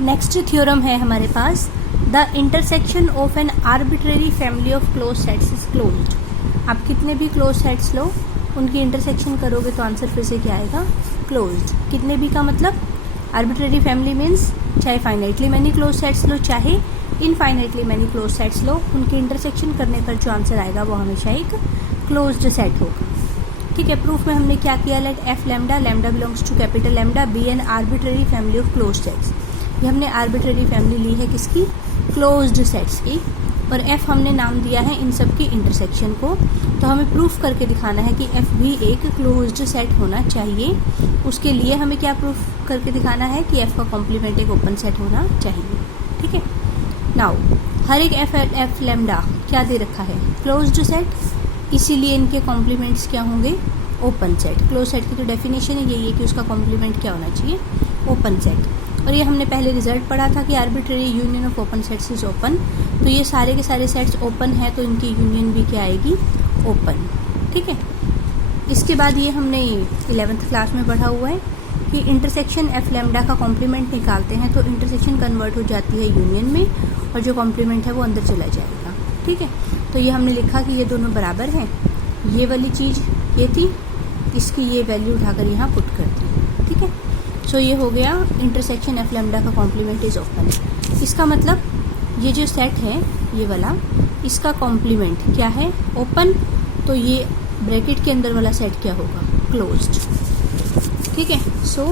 Next theorem है हमारे पास, the intersection of an arbitrary family of close sets is closed. आप कितने भी क्लोज सेट्स लो, उनकी इंटरसेक्शन करोगे तो आंसर फिर से क्या आएगा, क्लोज्ड। कितने भी का मतलब आर्बिट्रेरी फैमिली मीन्स चाहे फाइनाइटली मैनी क्लोज सेट्स लो चाहे इनफाइनाइटली मैनी क्लोज सेट्स लो, उनकी इंटरसेक्शन करने पर जो आंसर आएगा वो हमेशा एक क्लोज्ड सेट होगा। ठीक है, प्रूफ में हमने क्या किया, let F lambda, lambda belongs to capital lambda, be an arbitrary family of close sets. ये हमने आर्बिट्रेरी फैमिली ली है किसकी, क्लोज्ड सेट्स की, और एफ हमने नाम दिया है इन सब की इंटरसेक्शन को। तो हमें प्रूफ करके दिखाना है कि एफ भी एक क्लोज्ड सेट होना चाहिए। उसके लिए हमें क्या प्रूफ करके दिखाना है कि एफ का कॉम्प्लीमेंट एक ओपन सेट होना चाहिए। ठीक है, नाउ हर एक एफ लैम्डा क्या दे रखा है, क्लोज्ड सेट, इसीलिए इनके कॉम्प्लीमेंट्स क्या होंगे, ओपन सेट। क्लोज सेट की तो डेफिनेशन ही यही है कि उसका कॉम्प्लीमेंट क्या होना चाहिए, ओपन सेट। और ये हमने पहले रिजल्ट पढ़ा था कि arbitrary union of open sets is open. तो ये सारे के सारे सेट्स ओपन है तो इनकी यूनियन भी क्या आएगी, ओपन। ठीक है, इसके बाद ये हमने 11th क्लास में पढ़ा हुआ है कि इंटरसेक्शन एफ लैम्डा का कॉम्प्लीमेंट निकालते हैं तो इंटरसेक्शन कन्वर्ट हो जाती है यूनियन में और जो कॉम्प्लीमेंट है वो अंदर चला जाएगा। ठीक है, तो ये हमने लिखा कि ये दोनों बराबर हैं, ये वाली चीज़ ये थी, इसकी ये वैल्यू उठाकर यहाँ पुट कर दी। ठीक है, सो ये हो गया इंटरसेक्शन एफ लैम्डा का कॉम्प्लीमेंट इज ओपन। इसका मतलब ये जो सेट है ये वाला, इसका कॉम्प्लीमेंट क्या है, ओपन। तो ये ब्रैकेट के अंदर वाला सेट क्या होगा, क्लोज्ड। ठीक है, so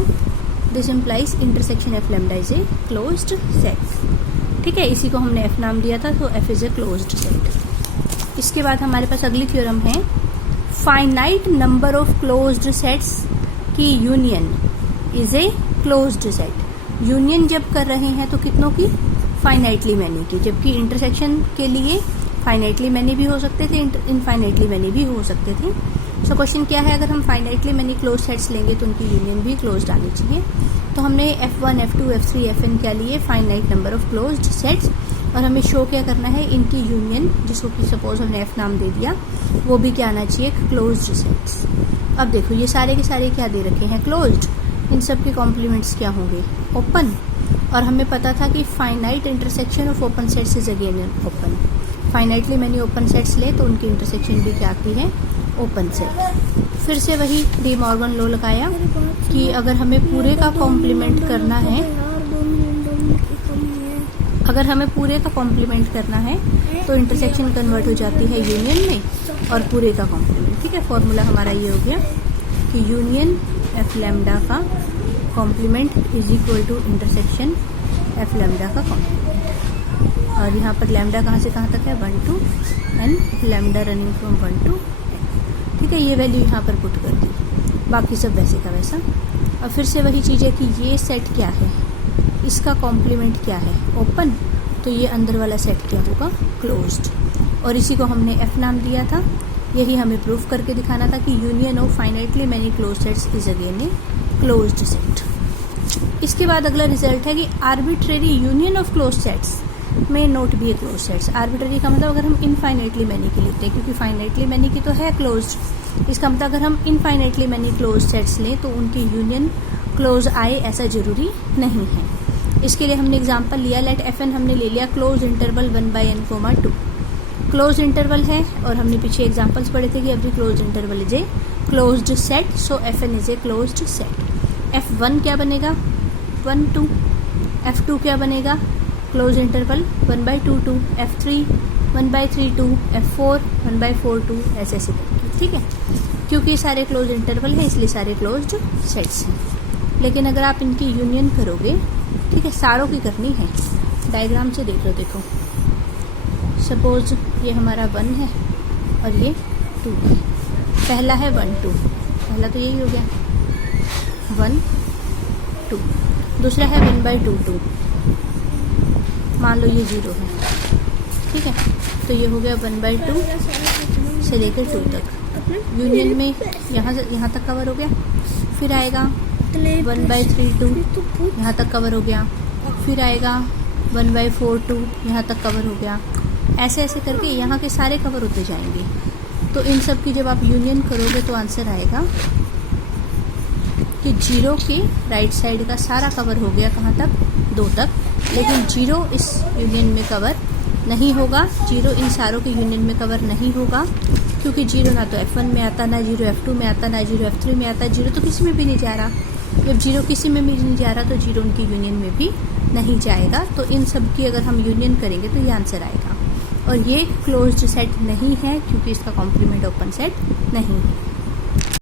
this implies intersection F lambda is a closed set. ठीक है, इसी को हमने एफ नाम दिया था, तो F is a closed set. इसके बाद हमारे पास अगली थ्योरम है, finite number of closed sets की union is a closed set. Union जब कर रहे हैं तो कितनों की, फाइनाइटली मैनी की, जबकि इंटरसेक्शन के लिए फाइनाइटली मैनी भी हो सकते थे, इनफाइनाइटली मैनी भी हो सकते थे। सो क्वेश्चन क्या है, अगर हम फाइनाइटली मैनी क्लोज सेट्स लेंगे तो उनकी यूनियन भी क्लोज्ड आनी चाहिए। तो हमने F1, F2, F3, Fn क्या लिए, finite number of closed sets, और हमें शो क्या करना है, इनकी यूनियन, जिसको कि सपोज हमने F नाम दे दिया, वो भी क्या आना चाहिए, क्लोज्ड सेट्स। अब देखो ये सारे के सारे क्या दे रखे हैं, क्लोज्ड। इन सब के कॉम्प्लीमेंट्स क्या होंगे, ओपन। और हमें पता था कि finite intersection of open sets is again open. Finitely मैंने ओपन सेट्स ले तो उनकी इंटरसेक्शन भी क्या आती है, ओपन सेट। फिर से वही डी मॉर्गन लॉ लगाया कि अगर हमें पूरे का कॉम्प्लीमेंट करना है, अगर हमें पूरे का कॉम्प्लीमेंट करना है तो इंटरसेक्शन कन्वर्ट हो जाती है यूनियन में और पूरे का कॉम्प्लीमेंट। ठीक है, फॉर्मूला हमारा ये हो गया कि यूनियन एफ लैम्डा का complement is equal to intersection F lambda का कॉम्प्लीमेंट। और यहाँ पर लैम्डा कहाँ से कहाँ तक है, 1 to n, lambda running from 1 to n। ठीक है, ये वैल्यू यहाँ पर पुट कर दी, बाकी सब वैसे का वैसा। और फिर से वही चीज़ है कि ये सेट क्या है, इसका कॉम्प्लीमेंट क्या है, ओपन। तो ये अंदर वाला सेट क्या होगा, क्लोज्ड। और इसी को हमने एफ नाम दिया था, यही हमें प्रूफ करके दिखाना था कि union of finitely many close sets is again A closed set. इसके बाद अगला रिजल्ट है कि arbitrary union of close sets में नोट बी ए क्लोज सेट्स। आर्बिट्रेरी का मतलब अगर हम इनफाइनाइटली मैनी की लेते हैं, क्योंकि फाइनाइटली मैनी की तो है क्लोज्ड, इसका मतलब अगर हम इनफाइनाइटली मैनी क्लोज सेट्स लें तो उनकी यूनियन क्लोज आए ऐसा जरूरी नहीं है। इसके लिए हमने एग्जांपल लिया, लेट Fn हमने ले लिया close interval 1/n, 2 close interval है, और हमने पीछे एग्जांपल्स पढ़े थे कि every close interval is a closed set, so Fn is a closed set. F1 क्या बनेगा, 1, 2, F2 क्या बनेगा, क्लोज इंटरवल 1/2, 2, F3 1/3, 2, F4 1/4, 2, ऐसे ऐसे करके। ठीक है, क्योंकि सारे क्लोज इंटरवल है इसलिए सारे क्लोज्ड सेट्स हैं। लेकिन अगर आप इनकी यूनियन करोगे, ठीक है, सारों की करनी है, डायग्राम से देख लो, देखो सपोज ये हमारा 1 है और ये 2 है। पहला है 1, 2, पहला तो यही हो गया 1, 2। दूसरा है 1/2, 2, मान लो ये 0 है। ठीक है, तो ये हो गया 1/2 से लेकर 2 तक। यूनियन में यहाँ से यहाँ तक कवर हो गया, फिर आएगा 1/3, 2 यहाँ तक कवर हो गया, फिर आएगा 1/4, 2 यहाँ तक कवर हो गया। ऐसे ऐसे करके यहाँ के सारे कवर होते जाएंगे। तो इन सब की जब आप यूनियन करोगे तो आंसर आएगा कि 0 के राइट साइड का सारा कवर हो गया कहाँ तक, 2 तक, लेकिन 0 इस यूनियन में कवर नहीं होगा, 0 इन सारों के यूनियन में कवर नहीं होगा, क्योंकि 0 ना तो F1 में आता, ना 0 F2 में आता, ना 0 F3 में आता, 0 तो किसी में भी नहीं जा रहा। जब 0 किसी में भी नहीं जा रहा तो 0 उनकी यूनियन में भी नहीं जाएगा। तो इन सब की अगर हम यूनियन करेंगे तो ये आंसर आएगा। और ये क्लोज्ड सेट नहीं है क्योंकि इसका कॉम्प्लीमेंट ओपन सेट नहीं है।